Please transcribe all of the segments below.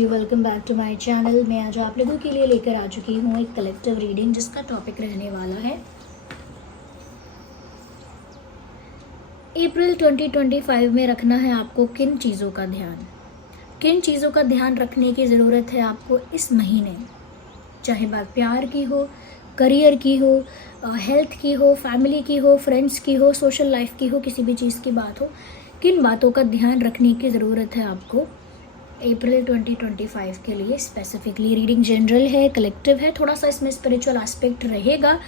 You, welcome back to my channel. मैं आज आप लोगों के लिए लेकर आ चुकी हूँ एक कलेक्टिव रीडिंग जिसका टॉपिक रहने वाला है अप्रैल 2025 में रखना है आपको किन चीज़ों का ध्यान। किन चीज़ों का ध्यान रखने की ज़रूरत है आपको इस महीने, चाहे बात प्यार की हो, करियर की हो, हेल्थ की हो, फैमिली की हो, फ्रेंड्स की हो, सोशल लाइफ की हो, किसी भी चीज़ की बात हो, किन बातों का ध्यान रखने की ज़रूरत है आपको अप्रैल 2025 के लिए। स्पेसिफिकली रीडिंग जनरल है, कलेक्टिव है, थोड़ा सा इसमें स्पिरिचुअल एस्पेक्ट रहेगा,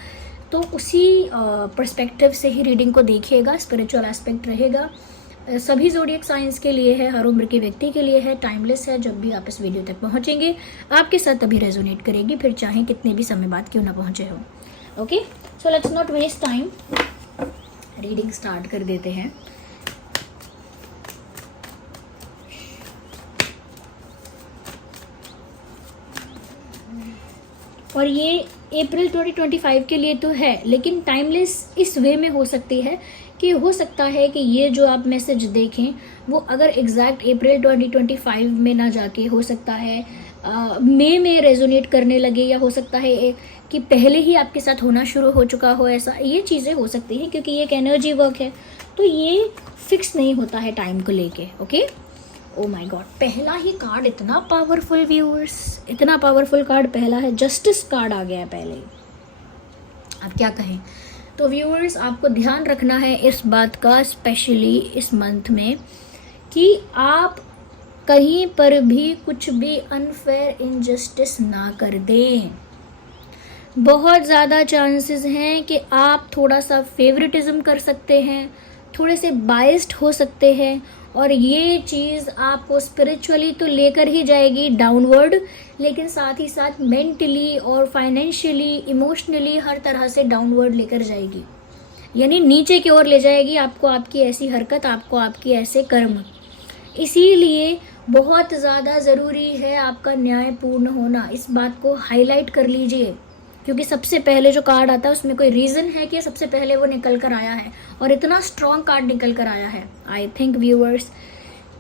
तो उसी पर्सपेक्टिव से ही रीडिंग को देखिएगा। स्पिरिचुअल एस्पेक्ट रहेगा, सभी ज़ोडिएक साइंस के लिए है, हर उम्र के व्यक्ति के लिए है, टाइमलेस है। जब भी आप इस वीडियो तक पहुंचेंगे आपके साथ तभी रेजोनेट करेगी, फिर चाहे कितने भी समय बाद क्यों ना पहुंचे हो। Okay, so let's not waste time, reading start कर देते हैं। और ये अप्रैल 2025 के लिए तो है, लेकिन टाइमलेस इस वे में हो सकती है कि हो सकता है कि ये जो आप मैसेज देखें वो अगर एग्जैक्ट अप्रैल 2025 में ना जाके हो सकता है मई में रेजोनेट करने लगे, या हो सकता है कि पहले ही आपके साथ होना शुरू हो चुका हो। ऐसा ये चीज़ें हो सकती हैं क्योंकि ये एक एनर्जी वर्क है, तो ये फिक्स नहीं होता है टाइम को लेके। ओके, ओ माय गॉड, पहला ही कार्ड इतना पावरफुल व्यूअर्स, इतना पावरफुल कार्ड पहला है, जस्टिस कार्ड आ गया है पहले ही। आप क्या कहें, तो व्यूअर्स आपको ध्यान रखना है इस बात का, स्पेशली इस मंथ में, कि आप कहीं पर भी कुछ भी अनफेयर इनजस्टिस ना कर दें। बहुत ज़्यादा चांसेस हैं कि आप थोड़ा सा फेवरेटिज्म कर सकते हैं, थोड़े से बाइस्ड हो सकते हैं, और ये चीज़ आपको स्पिरिचुअली तो लेकर ही जाएगी डाउनवर्ड, लेकिन साथ ही साथ मेंटली और फाइनेंशियली, इमोशनली हर तरह से डाउनवर्ड लेकर जाएगी, यानी नीचे की ओर ले जाएगी आपको, आपकी ऐसी हरकत, आपको आपकी ऐसे कर्म। इसीलिए बहुत ज़्यादा ज़रूरी है आपका न्यायपूर्ण होना। इस बात को हाईलाइट कर लीजिए, क्योंकि सबसे पहले जो कार्ड आता है उसमें कोई रीज़न है कि सबसे पहले वो निकल कर आया है, और इतना स्ट्रॉन्ग कार्ड निकल कर आया है। आई थिंक व्यूअर्स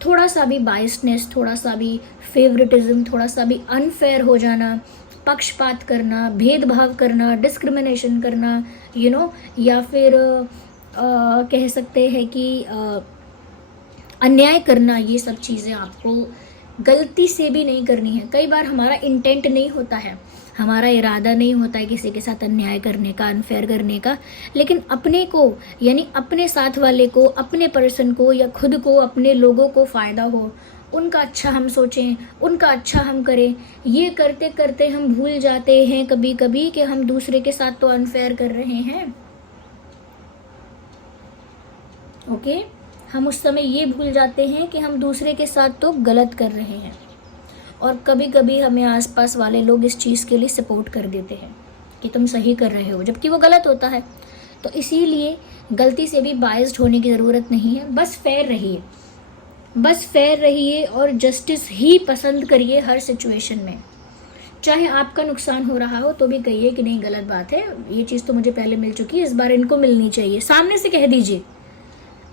थोड़ा सा भी बाइस्डनेस, थोड़ा सा भी फेवरेटिज्म, थोड़ा सा भी अनफेयर हो जाना, पक्षपात करना, भेदभाव करना, डिस्क्रिमिनेशन करना, या फिर कह सकते हैं कि अन्याय करना, ये सब चीज़ें आपको गलती से भी नहीं करनी है। कई बार हमारा इंटेंट नहीं होता है, हमारा इरादा नहीं होता है किसी के साथ अन्याय करने का, अनफेयर करने का, लेकिन अपने को, यानी अपने साथ वाले को, अपने पर्सन को, या खुद को, अपने लोगों को फ़ायदा हो, उनका अच्छा हम सोचें, उनका अच्छा हम करें। ये करते करते हम भूल जाते हैं कभी कभी कि हम दूसरे के साथ तो अनफेयर कर रहे हैं। ओके, हम उस समय ये भूल जाते हैं कि हम दूसरे के साथ तो गलत कर रहे हैं, और कभी कभी हमें आसपास वाले लोग इस चीज़ के लिए सपोर्ट कर देते हैं कि तुम सही कर रहे हो, जबकि वो गलत होता है। तो इसीलिए गलती से भी बाइस्ड होने की ज़रूरत नहीं है, बस फेयर रहिए, बस फेयर रहिए और जस्टिस ही पसंद करिए हर सिचुएशन में। चाहे आपका नुकसान हो रहा हो तो भी कहिए कि नहीं, गलत बात है, ये चीज़ तो मुझे पहले मिल चुकी है, इस बार इनको मिलनी चाहिए। सामने से कह दीजिए,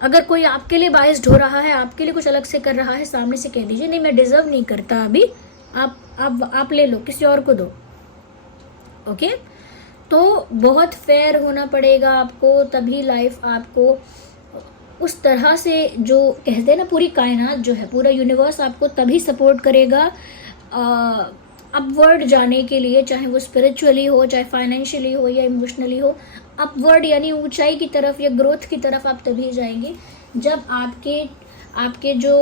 अगर कोई आपके लिए बाइस्ड हो रहा है, आपके लिए कुछ अलग से कर रहा है, सामने से कह दीजिए, नहीं मैं डिजर्व नहीं करता अभी, आप ले लो, किसी और को दो। ओके, तो बहुत फेयर होना पड़ेगा आपको, तभी लाइफ आपको उस तरह से, जो कहते हैं ना, पूरी कायनात जो है, पूरा यूनिवर्स आपको तभी सपोर्ट करेगा अपवर्ड जाने के लिए, चाहे वो स्पिरिचुअली हो, चाहे फाइनेंशियली हो, या इमोशनली हो। अपवर्ड यानी ऊंचाई की तरफ या ग्रोथ की तरफ आप तभी जाएंगे जब आपके जो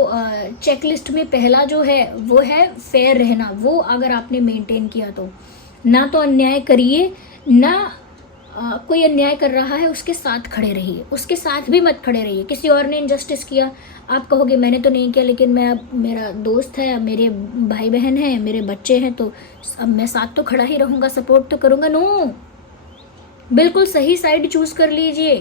चेकलिस्ट में पहला जो है वो है फेयर रहना, वो अगर आपने मेंटेन किया तो। ना तो अन्याय करिए, ना कोई अन्याय कर रहा है उसके साथ खड़े रहिए, उसके साथ भी मत खड़े रहिए। किसी और ने इनजस्टिस किया, आप कहोगे मैंने तो नहीं किया, लेकिन मैं, अब मेरा दोस्त है, मेरे भाई बहन हैं, मेरे बच्चे हैं, तो अब मैं साथ तो खड़ा ही रहूँगा, सपोर्ट तो करूँगा। नो, बिल्कुल सही साइड चूज कर लीजिए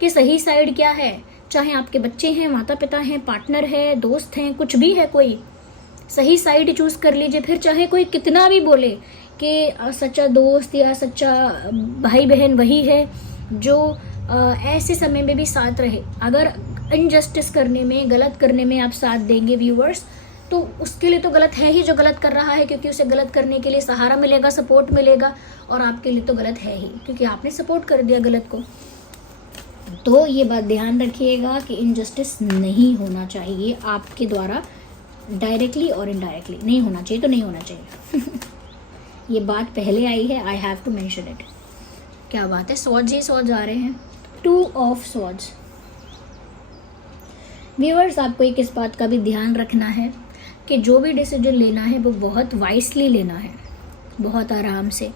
कि सही साइड क्या है। चाहे आपके बच्चे हैं, माता पिता हैं, पार्टनर है, दोस्त हैं, कुछ भी है, कोई सही साइड चूज कर लीजिए। फिर चाहे कोई कितना भी बोले कि सच्चा दोस्त या सच्चा भाई बहन वही है जो ऐसे समय में भी साथ रहे। अगर इनजस्टिस करने में, गलत करने में आप साथ देंगे व्यूअर्स, तो उसके लिए तो गलत है ही जो गलत कर रहा है, क्योंकि उसे गलत करने के लिए सहारा मिलेगा, सपोर्ट मिलेगा, और आपके लिए तो गलत है ही क्योंकि आपने सपोर्ट कर दिया गलत को। तो ये बात ध्यान रखिएगा कि इनजस्टिस नहीं होना चाहिए आपके द्वारा, डायरेक्टली और इनडायरेक्टली नहीं होना चाहिए, तो नहीं होना चाहिए। ये बात पहले आई है, I have to mention it. क्या बात है, सॉर्ड्स ही सॉर्ड्स आ रहे हैं, 2 ऑफ सॉर्ड्स। व्यूअर्स, आपको एक इस बात का भी ध्यान रखना है कि जो भी डिसीजन लेना है वो बहुत वाइसली लेना है, बहुत आराम से,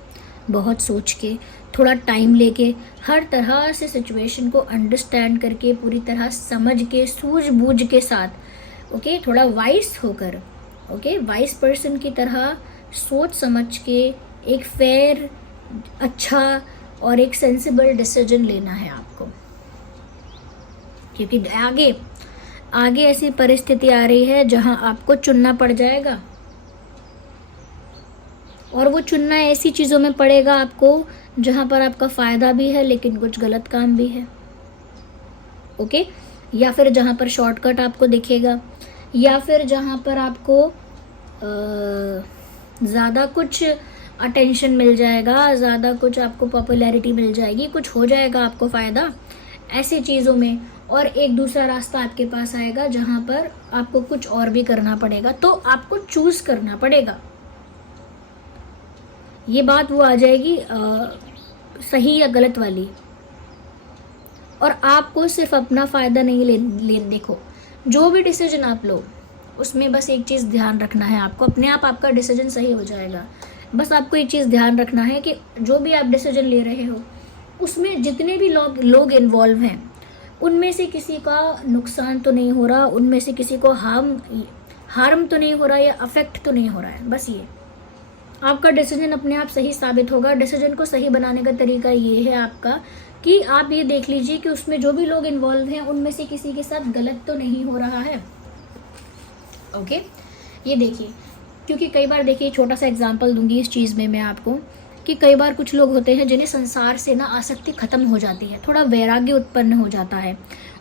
बहुत सोच के, थोड़ा टाइम लेके, हर तरह से सिचुएशन को अंडरस्टैंड करके, पूरी तरह समझ के, सूझबूझ के साथ, ओके, थोड़ा वाइस होकर, ओके, वाइस पर्सन की तरह सोच समझ के एक फेयर, अच्छा और एक सेंसिबल डिसीजन लेना है आपको, क्योंकि आगे ऐसी परिस्थिति आ रही है जहां आपको चुनना पड़ जाएगा, और वो चुनना ऐसी चीज़ों में पड़ेगा आपको जहां पर आपका फ़ायदा भी है लेकिन कुछ गलत काम भी है, ओके, या फिर जहां पर शॉर्टकट आपको दिखेगा, या फिर जहां पर आपको ज़्यादा कुछ अटेंशन मिल जाएगा, ज़्यादा कुछ आपको पॉपुलैरिटी मिल जाएगी, कुछ हो जाएगा आपको फ़ायदा ऐसी चीज़ों में, और एक दूसरा रास्ता आपके पास आएगा जहां पर आपको कुछ और भी करना पड़ेगा, तो आपको चूज करना पड़ेगा। ये बात वो आ जाएगी सही या गलत वाली, और आपको सिर्फ अपना फ़ायदा नहीं ले देखो, जो भी डिसीजन आप लो उसमें बस एक चीज़ ध्यान रखना है आपको, अपने आप आपका डिसीजन सही हो जाएगा। बस आपको एक चीज़ ध्यान रखना है कि जो भी आप डिसीजन ले रहे हो उसमें जितने भी लोग इन्वॉल्व हैं उनमें से किसी का नुकसान तो नहीं हो रहा, उनमें से किसी को हार्म तो नहीं हो रहा या अफेक्ट तो नहीं हो रहा है। बस ये आपका डिसीजन अपने आप सही साबित होगा। डिसीजन को सही बनाने का तरीका ये है आपका कि आप ये देख लीजिए कि उसमें जो भी लोग इन्वॉल्व हैं उनमें से किसी के साथ गलत तो नहीं हो रहा है, ओके। ये देखिए, क्योंकि कई बार देखिए, छोटा सा एग्जांपल दूंगी इस चीज़ में मैं आपको, कि कई बार कुछ लोग होते हैं जिन्हें संसार से ना आसक्ति खत्म हो जाती है, थोड़ा वैराग्य उत्पन्न हो जाता है,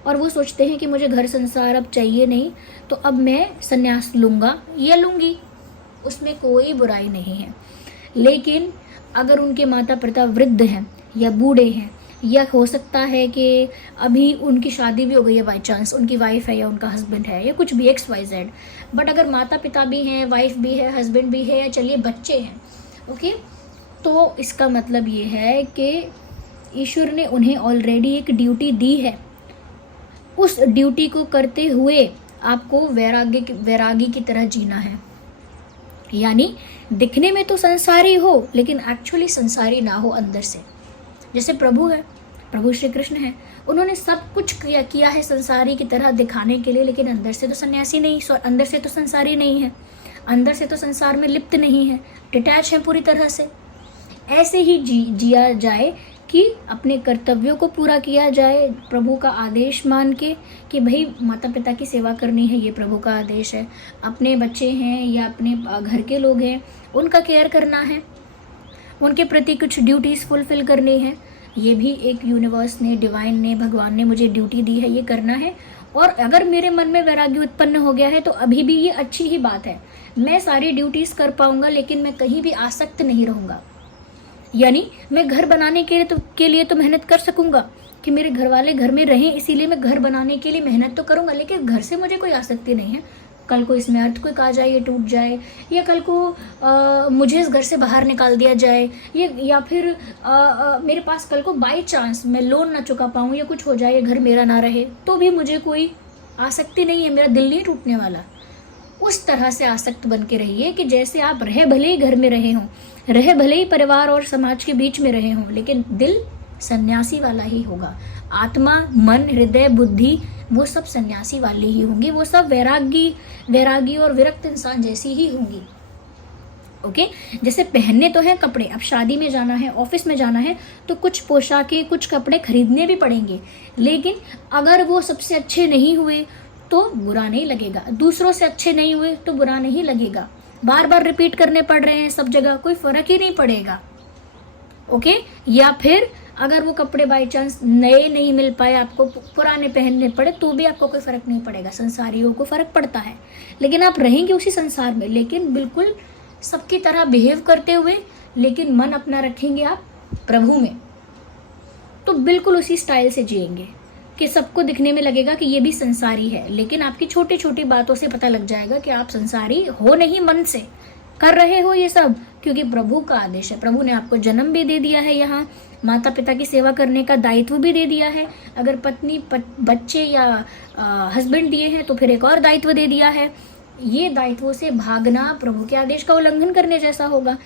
और वो सोचते हैं कि मुझे घर संसार अब चाहिए नहीं, तो अब मैं संन्यास लूँगा या लूँगी, उसमें कोई बुराई नहीं है। लेकिन अगर उनके माता पिता वृद्ध हैं या बूढ़े हैं, या हो सकता है कि अभी उनकी शादी भी हो गई है, बाई चांस उनकी वाइफ है या उनका हस्बैंड है या कुछ भी XYZ, बट अगर माता पिता भी हैं, वाइफ भी है, हस्बैंड भी है, या चलिए बच्चे हैं, ओके, तो इसका मतलब ये है कि ईश्वर ने उन्हें ऑलरेडी एक ड्यूटी दी है। उस ड्यूटी को करते हुए आपको वैरागी की तरह जीना है, यानी दिखने में तो संसारी हो लेकिन एक्चुअली संसारी ना हो अंदर से। जैसे प्रभु है, प्रभु श्री कृष्ण है, उन्होंने सब कुछ किया है संसारी की तरह दिखाने के लिए, लेकिन अंदर से तो सन्यासी नहीं, अंदर से तो संसारी नहीं है, अंदर से तो संसार में लिप्त नहीं है, डिटैच है पूरी तरह से। ऐसे ही जिया जाए कि अपने कर्तव्यों को पूरा किया जाए, प्रभु का आदेश मान के कि भाई माता पिता की सेवा करनी है, ये प्रभु का आदेश है, अपने बच्चे हैं या अपने घर के लोग हैं उनका केयर करना है, उनके प्रति कुछ ड्यूटीज़ फुलफिल करनी है, ये भी एक यूनिवर्स ने, डिवाइन ने, भगवान ने मुझे ड्यूटी दी है, ये करना है। और अगर मेरे मन में वैराग्य उत्पन्न हो गया है तो अभी भी ये अच्छी ही बात है, मैं सारी ड्यूटीज़ कर पाऊंगा लेकिन मैं कहीं भी आसक्त नहीं रहूँगा। यानी मैं घर बनाने के लिए तो मेहनत कर सकूंगा कि मेरे घर वाले घर में रहें, इसीलिए मैं घर बनाने के लिए मेहनत तो करूंगा, लेकिन घर से मुझे कोई आसक्ति नहीं है। कल को इसमें अर्थक्वेक आ जाए, ये टूट जाए, या कल को मुझे इस घर से बाहर निकाल दिया जाए, या फिर मेरे पास कल को बाई चांस मैं लोन ना चुका पाऊँ या कुछ हो जाए, ये घर मेरा ना रहे, तो भी मुझे कोई आसक्ति नहीं है, मेरा दिल नहीं टूटने वाला। उस तरह से आसक्त बन के रहिए कि जैसे आप रहे भले ही घर में रहे हों, रहे भले ही परिवार और समाज के बीच में रहे हों, लेकिन दिल सन्यासी वाला ही होगा। आत्मा, मन, हृदय, बुद्धि वो सब सन्यासी वाली ही होंगी, वो सब वैरागी और विरक्त इंसान जैसी ही होंगी, ओके। जैसे पहनने तो है कपड़े, अब शादी में जाना है, ऑफिस में जाना है, तो कुछ पोशाकें, कुछ कपड़े खरीदने भी पड़ेंगे, लेकिन अगर वो सबसे अच्छे नहीं हुए तो बुरा नहीं लगेगा, दूसरों से अच्छे नहीं हुए तो बुरा नहीं लगेगा, बार बार रिपीट करने पड़ रहे हैं सब जगह, कोई फर्क ही नहीं पड़ेगा, ओके। या फिर अगर वो कपड़े बाई चांस नए नहीं मिल पाए, आपको पुराने पहनने पड़े, तो भी आपको कोई फ़र्क नहीं पड़ेगा। संसारियों को फ़र्क पड़ता है, लेकिन आप रहेंगे उसी संसार में, लेकिन बिल्कुल सबकी तरह बिहेव करते हुए, लेकिन मन अपना रखेंगे आप प्रभु में, तो बिल्कुल उसी स्टाइल से जिएंगे कि सबको दिखने में लगेगा कि ये भी संसारी है, लेकिन आपकी छोटी छोटी बातों से पता लग जाएगा कि आप संसारी हो नहीं, मन से कर रहे हो ये सब, क्योंकि प्रभु का आदेश है। प्रभु ने आपको जन्म भी दे दिया है, यहाँ माता पिता की सेवा करने का दायित्व भी दे दिया है। अगर पत्नी बच्चे या हस्बैंड दिए हैं तो फिर एक और दायित्व दे दिया है। ये दायित्वों से भागना प्रभु के आदेश का उल्लंघन करने जैसा होगा।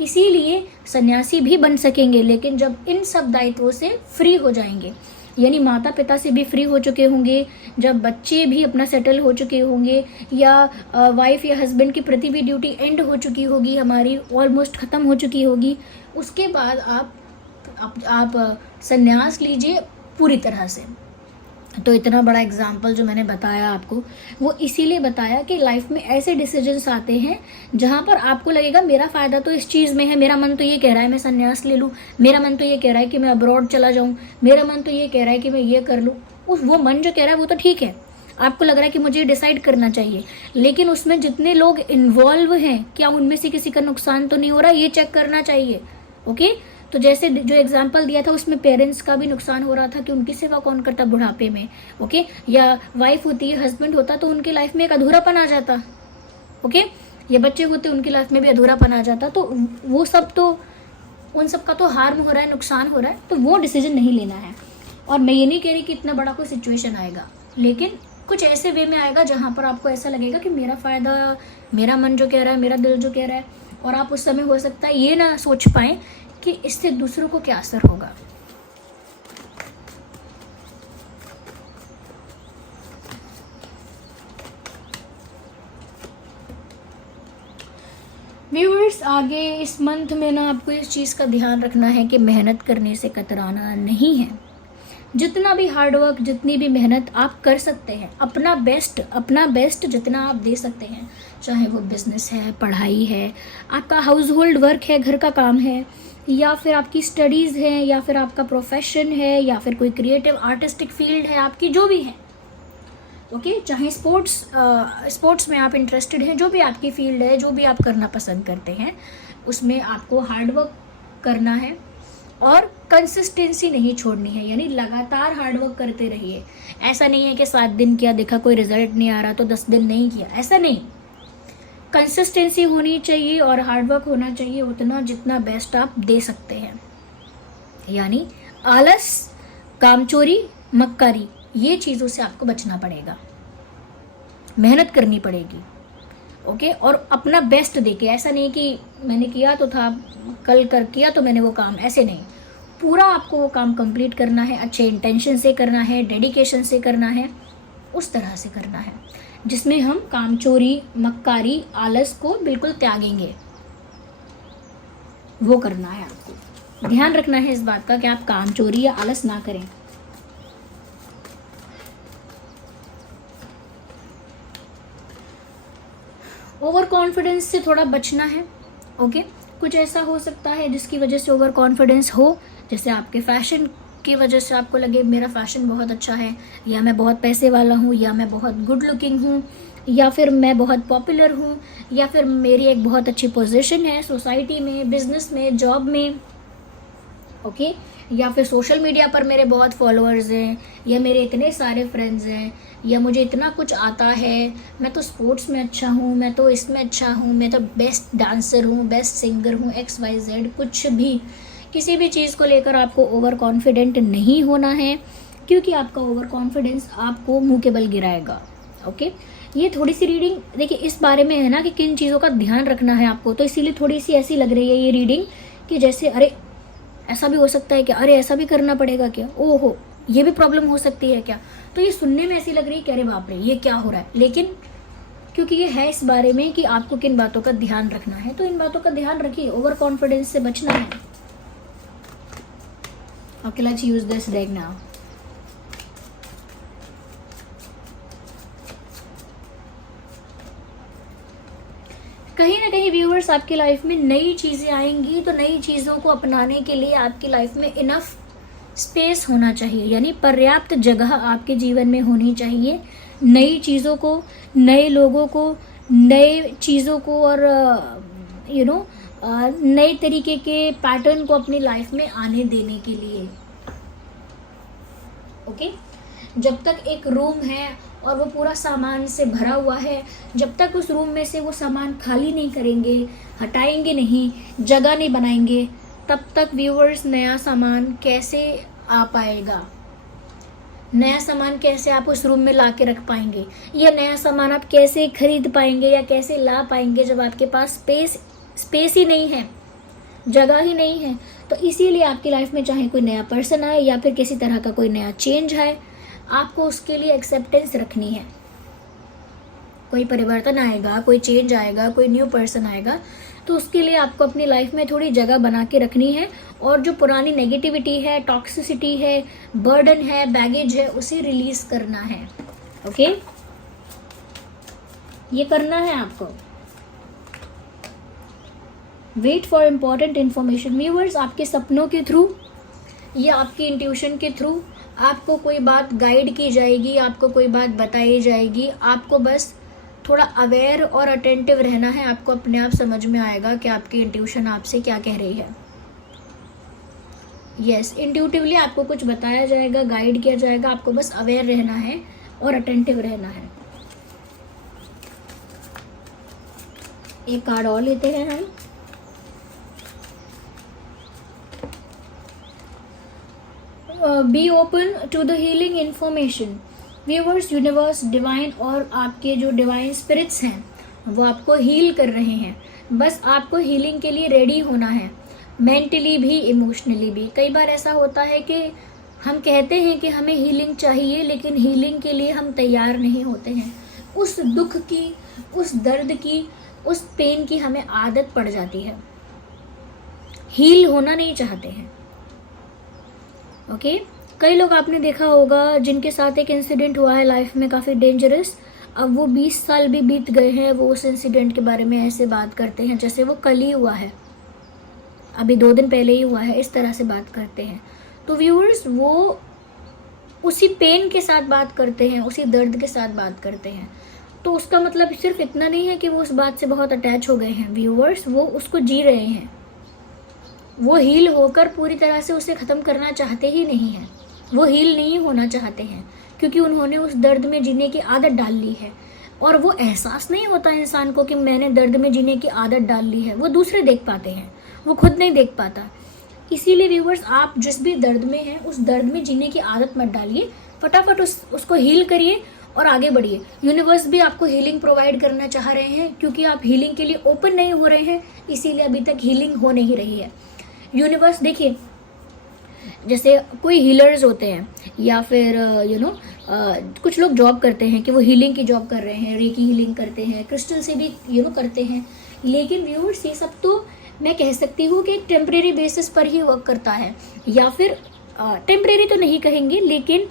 इसीलिए सन्यासी भी बन सकेंगे, लेकिन जब इन सब दायित्वों से फ्री हो जाएंगे, यानी माता पिता से भी फ्री हो चुके होंगे, जब बच्चे भी अपना सेटल हो चुके होंगे, या वाइफ या हस्बैंड की प्रति भी ड्यूटी एंड हो चुकी होगी, हमारी ऑलमोस्ट ख़त्म हो चुकी होगी, उसके बाद आप संन्यास लीजिए पूरी तरह से। तो इतना बड़ा एग्जाम्पल जो मैंने बताया आपको, वो इसीलिए बताया कि लाइफ में ऐसे डिसीजंस आते हैं जहाँ पर आपको लगेगा मेरा फ़ायदा तो इस चीज़ में है, मेरा मन तो ये कह रहा है मैं संन्यास ले लूँ, मेरा मन तो ये कह रहा है कि मैं अब्रॉड चला जाऊँ, मेरा मन तो ये कह रहा है कि मैं ये कर लूँ। वो मन जो कह रहा है वो तो ठीक है, आपको लग रहा है कि मुझे डिसाइड करना चाहिए, लेकिन उसमें जितने लोग इन्वॉल्व हैं, क्या उनमें से किसी का नुकसान तो नहीं हो रहा, ये चेक करना चाहिए। ओके, तो जैसे जो एग्जाम्पल दिया था उसमें पेरेंट्स का भी नुकसान हो रहा था कि उनकी सेवा कौन करता बुढ़ापे में। ओके, या वाइफ होती है, हस्बैंड होता, तो उनकी लाइफ में एक अधूरापन आ जाता। ओके, या बच्चे होते उनकी लाइफ में भी अधूरापन आ जाता। तो वो सब तो उन सब का तो हार्म हो रहा है, नुकसान हो रहा है, तो वो डिसीजन नहीं लेना है। और मैं ये नहीं कह रही कि इतना बड़ा कोई सिचुएशन आएगा, लेकिन कुछ ऐसे वे में आएगा जहाँ पर आपको ऐसा लगेगा कि मेरा फ़ायदा, मेरा मन जो कह रहा है, मेरा दिल जो कह रहा है, और आप उस समय हो सकता है ये ना सोच पाएँ कि इससे दूसरों को क्या असर होगा। व्यूअर्स, आगे इस मंथ में ना आपको इस चीज़ का ध्यान रखना है कि मेहनत करने से कतराना नहीं है। जितना भी हार्डवर्क, जितनी भी मेहनत आप कर सकते हैं, अपना बेस्ट जितना आप दे सकते हैं, चाहे वो बिजनेस है, पढ़ाई है, आपका हाउस होल्ड वर्क है, घर का काम है, या फिर आपकी स्टडीज़ है, या फिर आपका प्रोफेशन है, या फिर कोई क्रिएटिव आर्टिस्टिक फील्ड है आपकी, जो भी है। ओके, चाहे स्पोर्ट्स में आप इंटरेस्टेड हैं, जो भी आपकी फील्ड है, जो भी आप करना पसंद करते हैं, उसमें आपको हार्डवर्क करना है और कंसिस्टेंसी नहीं छोड़नी है, यानी लगातार हार्डवर्क करते रहिए। ऐसा नहीं है कि 7 दिन किया, देखा कोई रिजल्ट नहीं आ रहा तो 10 दिन नहीं किया, ऐसा नहीं। कंसिस्टेंसी होनी चाहिए और हार्डवर्क होना चाहिए उतना जितना बेस्ट आप दे सकते हैं। यानी आलस, कामचोरी, मक्कारी, ये चीज़ों से आपको बचना पड़ेगा, मेहनत करनी पड़ेगी। ओके, और अपना बेस्ट देके, ऐसा नहीं कि मैंने किया तो था, कल कर किया तो मैंने वो काम, ऐसे नहीं। पूरा आपको वो काम कंप्लीट करना है, अच्छे इंटेंशन से करना है, डेडिकेशन से करना है, उस तरह से करना है जिसमें हम कामचोरी, मक्कारी, आलस को बिल्कुल त्यागेंगे। वो करना है, आपको ध्यान रखना है इस बात का कि आप कामचोरी या आलस ना करें। ओवर कॉन्फिडेंस से थोड़ा बचना है। ओके, कुछ ऐसा हो सकता है जिसकी वजह से ओवर कॉन्फिडेंस हो, जैसे आपके फैशन की वजह से आपको लगे मेरा फैशन बहुत अच्छा है, या मैं बहुत पैसे वाला हूँ, या मैं बहुत गुड लुकिंग हूँ, या फिर मैं बहुत पॉपुलर हूँ, या फिर मेरी एक बहुत अच्छी पोजीशन है सोसाइटी में, बिजनेस में, जॉब में। ओके, या फिर सोशल मीडिया पर मेरे बहुत फॉलोअर्स हैं, या मेरे इतने सारे फ्रेंड्स हैं, या मुझे इतना कुछ आता है, मैं तो स्पोर्ट्स में अच्छा हूँ, मैं तो इसमें अच्छा हूँ, मैं तो बेस्ट डांसर हूँ, बेस्ट सिंगर हूँ, XYZ। कुछ भी, किसी भी चीज़ को लेकर आपको ओवर कॉन्फिडेंट नहीं होना है, क्योंकि आपका ओवर कॉन्फिडेंस आपको मुंह के बल गिराएगा। ओके, ये थोड़ी सी रीडिंग देखिए इस बारे में है ना कि किन चीज़ों का ध्यान रखना है आपको, तो इसीलिए थोड़ी सी ऐसी लग रही है ये रीडिंग कि जैसे अरे ऐसा भी हो सकता है क्या, अरे ऐसा भी करना पड़ेगा क्या, ओहो ये भी प्रॉब्लम हो सकती है क्या। तो ये सुनने में ऐसी लग रही है कि अरे बाप रे ये क्या हो रहा है, लेकिन क्योंकि ये है इस बारे में कि आपको किन बातों का ध्यान रखना है, तो इन बातों का ध्यान रखिए, ओवर कॉन्फिडेंस से बचना है। Okay, let's use this deck now. कहीं ना कहीं व्यूअर्स आपकी लाइफ में नई चीज़ें आएंगी, तो नई चीज़ों को अपनाने के लिए आपकी लाइफ में इनफ स्पेस होना चाहिए, यानी पर्याप्त जगह आपके जीवन में होनी चाहिए नई चीज़ों को, नए लोगों को, नए चीज़ों को और नए तरीके के पैटर्न को अपनी लाइफ में आने देने के लिए। ओके, जब तक एक रूम है और वो पूरा सामान से भरा हुआ है, जब तक उस रूम में से वो सामान खाली नहीं करेंगे, हटाएंगे नहीं, जगह नहीं बनाएंगे, तब तक व्यूअर्स नया सामान कैसे आ पाएगा, नया सामान कैसे आप उस रूम में ला के रख पाएंगे, या नया सामान आप कैसे खरीद पाएंगे या कैसे ला पाएंगे जब आपके पास स्पेस ही नहीं है, जगह ही नहीं है। तो इसीलिए आपकी लाइफ में चाहे कोई नया पर्सन आए या फिर किसी तरह का कोई नया चेंज आए, आपको उसके लिए एक्सेप्टेंस रखनी है। कोई परिवर्तन आएगा, कोई चेंज आएगा, कोई न्यू पर्सन आएगा, तो उसके लिए आपको अपनी लाइफ में थोड़ी जगह बना के रखनी है और जो पुरानी नेगेटिविटी है, टॉक्सिसिटी है, बर्डन है, बैगेज है, उसे रिलीज करना है। ओके, ये करना है आपको। Wait for important information. Viewers, आपके सपनों के थ्रू या आपकी इंट्यूशन के थ्रू आपको कोई बात गाइड की जाएगी, आपको कोई बात बताई जाएगी, आपको बस थोड़ा अवेयर और अटेंटिव रहना है। आपको अपने आप समझ में आएगा कि आपकी इंट्यूशन आपसे क्या कह रही है। यस, इंट्यूटिवली आपको कुछ बताया जाएगा, गाइड किया जाएगा, आपको बस अवेयर रहना है और अटेंटिव रहना है। एक कार्ड और लेते हैं हम। Be open to the healing information. Viewers, universe, divine और आपके जो डिवाइन स्पिरिट्स हैं वो आपको हील कर रहे हैं। बस आपको हीलिंग के लिए रेडी होना है, मेंटली भी, इमोशनली भी। कई बार ऐसा होता है कि हम कहते हैं कि हमें हीलिंग चाहिए, लेकिन हीलिंग के लिए हम तैयार नहीं होते हैं। उस दुख की, उस दर्द की, उस पेन की हमें आदत पड़ जाती है, हील होना नहीं चाहते हैं। ओके, कई लोग आपने देखा होगा जिनके साथ एक इंसिडेंट हुआ है लाइफ में काफ़ी डेंजरस, अब वो 20 साल भी बीत गए हैं, वो उस इंसिडेंट के बारे में ऐसे बात करते हैं जैसे वो कल ही हुआ है, अभी 2 दिन पहले ही हुआ है, इस तरह से बात करते हैं। तो व्यूअर्स, वो उसी पेन के साथ बात करते हैं, उसी दर्द के साथ बात करते हैं। तो उसका मतलब सिर्फ इतना नहीं है कि वो उस बात से बहुत अटैच हो गए हैं। व्यूअर्स, वो उसको जी रहे हैं, वो हील होकर पूरी तरह से उसे ख़त्म करना चाहते ही नहीं हैं, वो हील नहीं होना चाहते हैं, क्योंकि उन्होंने उस दर्द में जीने की आदत डाल ली है। और वो एहसास नहीं होता इंसान को कि मैंने दर्द में जीने की आदत डाल ली है, वो दूसरे देख पाते हैं, वो खुद नहीं देख पाता। इसीलिए व्यूवर्स, आप जिस भी दर्द में हैं उस दर्द में जीने की आदत मत डालिए, फटाफट उसको हील करिए और आगे बढ़िए। यूनिवर्स भी आपको हीलिंग प्रोवाइड करना चाह रहे हैं, क्योंकि आप हीलिंग के लिए ओपन नहीं हो रहे हैं, इसीलिए अभी तक हीलिंग हो नहीं रही है। यूनिवर्स, देखिए, जैसे कोई हीलर्स होते हैं या फिर कुछ लोग जॉब करते हैं कि वो हीलिंग की जॉब कर रहे हैं, रेकी हीलिंग करते हैं, क्रिस्टल से भी करते हैं। लेकिन व्यूअर्स, ये सब तो मैं कह सकती हूँ कि एक टेम्परेरी बेसिस पर ही वर्क करता है, या फिर टेम्परेरी तो नहीं कहेंगे, लेकिन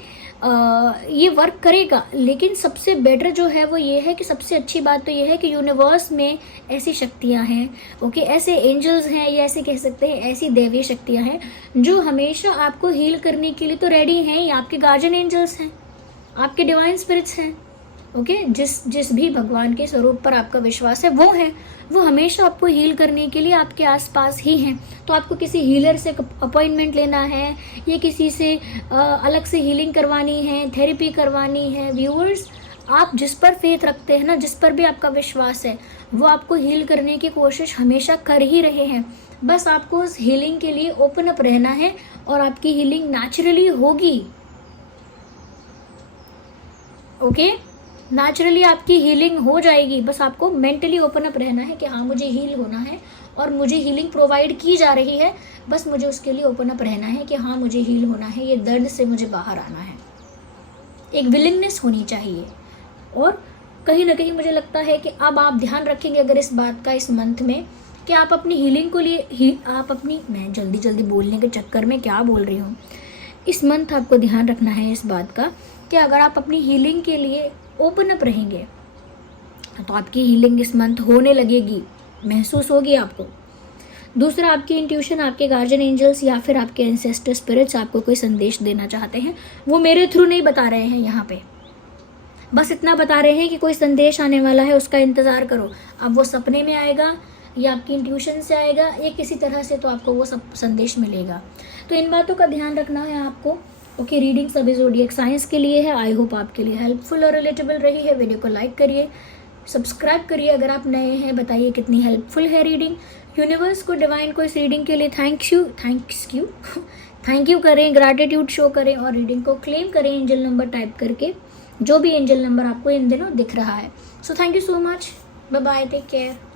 ये वर्क करेगा। लेकिन सबसे बेटर जो है वो ये है कि सबसे अच्छी बात तो ये है कि यूनिवर्स में ऐसी शक्तियाँ हैं, ओके, ऐसे एंजल्स हैं, या ऐसे कह सकते हैं ऐसी दैवीय शक्तियाँ हैं जो हमेशा आपको हील करने के लिए तो रेडी हैं। ये आपके गार्जियन एंजल्स हैं, आपके डिवाइन स्पिरिट्स हैं, ओके। जिस भी भगवान के स्वरूप पर आपका विश्वास है वो है, वो हमेशा आपको हील करने के लिए आपके आसपास ही हैं। तो आपको किसी हीलर से अपॉइंटमेंट लेना है या किसी से अलग से हीलिंग करवानी है, थेरेपी करवानी है, व्यूअर्स, आप जिस पर फेथ रखते हैं ना, जिस पर भी आपका विश्वास है, वो आपको हील करने की कोशिश हमेशा कर ही रहे हैं। बस आपको उस हीलिंग के लिए ओपन अप रहना है और आपकी हीलिंग नेचुरली होगी, ओके। नेचुरली आपकी हीलिंग हो जाएगी। बस आपको मेंटली ओपन अप रहना है कि हाँ, मुझे हील होना है और मुझे हीलिंग प्रोवाइड की जा रही है। बस मुझे उसके लिए ओपन अप रहना है कि हाँ, मुझे हील होना है, ये दर्द से मुझे बाहर आना है। एक विलिंगनेस होनी चाहिए। और कहीं ना कहीं मुझे लगता है कि अब आप ध्यान रखेंगे अगर इस बात का, इस मंथ में, कि आप अपनी हीलिंग को लिए मैं जल्दी बोलने के चक्कर में क्या बोल रही हूँ, इस मंथ आपको ध्यान रखना है इस बात का कि अगर आप अपनी हीलिंग के लिए ओपन अप रहेंगे तो आपकी हीलिंग इस मंथ होने लगेगी, महसूस होगी आपको। दूसरा, आपकी इंट्यूशन, आपके गार्जियन एंजल्स या फिर आपके एंसेस्टर स्पिरिट्स आपको कोई संदेश देना चाहते हैं, वो मेरे थ्रू नहीं बता रहे हैं यहाँ पे, बस इतना बता रहे हैं कि कोई संदेश आने वाला है, उसका इंतज़ार करो। अब वो सपने में आएगा या आपकी इंट्यूशन से आएगा या किसी तरह से, तो आपको वो सब संदेश मिलेगा। तो इन बातों का ध्यान रखना है आपको। ओके, रीडिंग सभी ज़ोडिएक साइंस के लिए है। आई होप आपके लिए हेल्पफुल और रिलेटेबल रही है। वीडियो को लाइक करिए, सब्सक्राइब करिए अगर आप नए हैं, बताइए कितनी हेल्पफुल है रीडिंग। यूनिवर्स को, डिवाइन को इस रीडिंग के लिए थैंक यू करें, ग्रैटिट्यूड शो करें और रीडिंग को क्लेम करें एंजल नंबर टाइप करके, जो भी एंजल नंबर आपको इन दिनों दिख रहा है। So thank you so much, bye bye, take care.